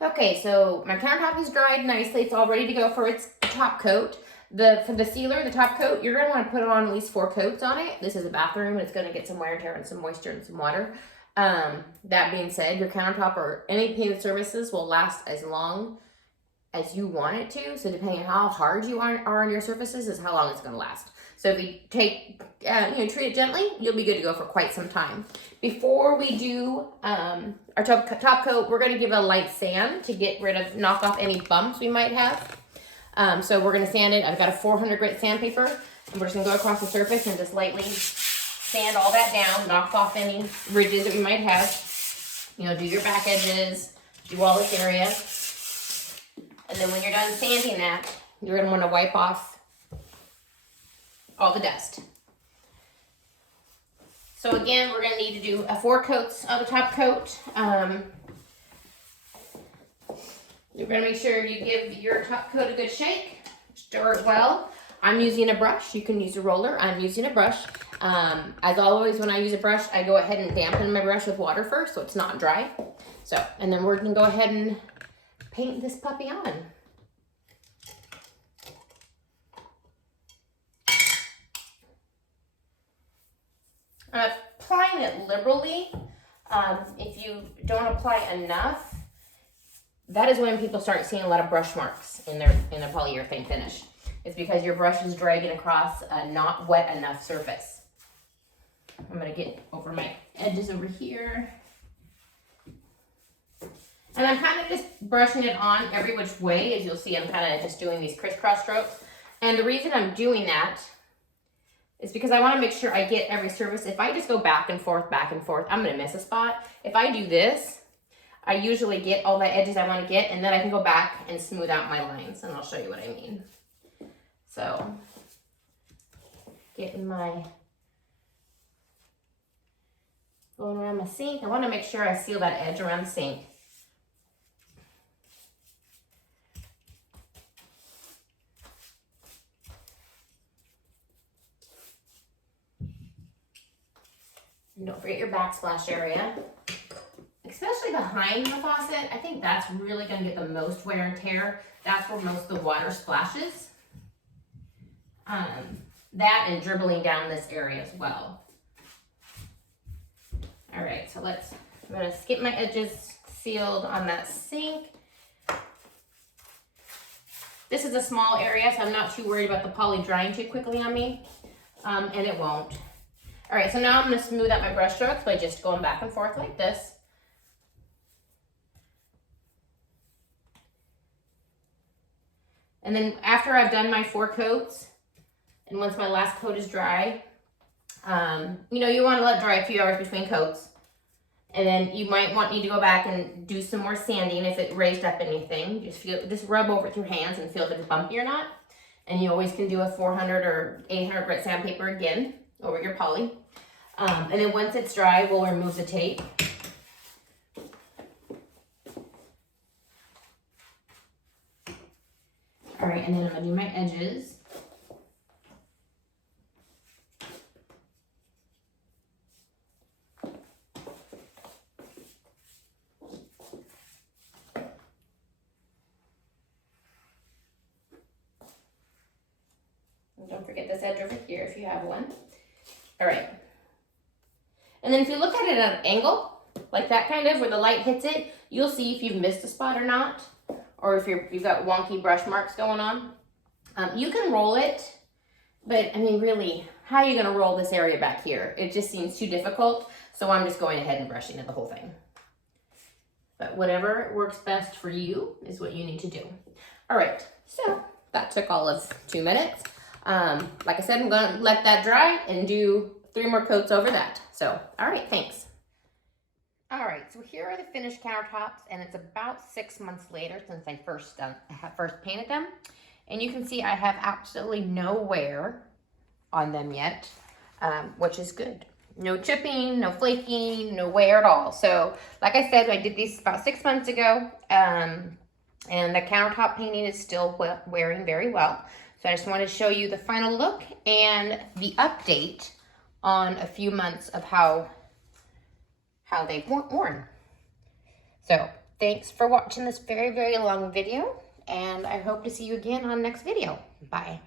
Okay, so my countertop is dried nicely. It's all ready to go for its top coat. For the sealer, the top coat, you're gonna want to put it on at least 4 coats on it. This is a bathroom, and it's gonna get some wear and tear and some moisture and some water. That being said, your countertop or any painted surfaces will last as long as you want it to. So depending on how hard you are on your surfaces is how long it's gonna last. So if you treat it gently, you'll be good to go for quite some time. Before we do our top coat, we're gonna give it a light sand to knock off any bumps we might have. So we're gonna sand it. I've got a 400 grit sandpaper, and we're just gonna go across the surface and just lightly sand all that down, knock off any ridges that we might have. Do your back edges, do all this area. And then when you're done sanding that, you're gonna wanna wipe off all the dust. So again, we're gonna need to do 4 coats of the top coat. You're gonna make sure you give your top coat a good shake, stir it well. I'm using a brush, you can use a roller, I'm using a brush. As always, when I use a brush, I go ahead and dampen my brush with water first so it's not dry. And then we're gonna go ahead and paint this puppy on. I'm applying it liberally. If you don't apply enough, that is when people start seeing a lot of brush marks in their polyurethane finish. It's because your brush is dragging across a not wet enough surface. I'm gonna get over my edges over here. And I'm kind of just brushing it on every which way. As you'll see, I'm kind of just doing these crisscross strokes. And the reason I'm doing that is because I want to make sure I get every surface. If I just go back and forth, I'm going to miss a spot. If I do this, I usually get all the edges I want to get, and then I can go back and smooth out my lines, and I'll show you what I mean. So, going around my sink. I want to make sure I seal that edge around the sink. And don't forget your backsplash area, especially behind the faucet. I think that's really going to get the most wear and tear. That's where most of the water splashes. That and dribbling down this area as well. All right, so I'm going to get my edges sealed on that sink. This is a small area, so I'm not too worried about the poly drying too quickly on me, and it won't. All right, so now I'm going to smooth out my brush strokes by just going back and forth like this. And then after I've done my 4 coats, and once my last coat is dry, you want to let it dry a few hours between coats. And then you might need to go back and do some more sanding if it raised up anything. Just rub over it with your hands and feel if it's bumpy or not. And you always can do a 400 or 800 grit sandpaper again over your poly. And then once it's dry, we'll remove the tape. All right, and then I'm gonna do my edges. And don't forget this edge over here if you have one. All right. And then if you look at it at an angle, like that kind of, where the light hits it, you'll see if you've missed a spot or not, or if you've got wonky brush marks going on. You can roll it, but I mean, really, how are you gonna roll this area back here? It just seems too difficult, so I'm just going ahead and brushing it the whole thing. But whatever works best for you is what you need to do. All right, so that took all of 2 minutes. Like I said, I'm gonna let that dry and do 3 more coats over that. So, all right, thanks. All right, so here are the finished countertops, and it's about 6 months later since I first painted them. And you can see I have absolutely no wear on them yet, which is good. No chipping, no flaking, no wear at all. So, like I said, I did these about 6 months ago, and the countertop painting is still wearing very well. So I just wanted to show you the final look and the update on a few months of how they've worn. So thanks for watching this very, very long video, and I hope to see you again on next video. Bye.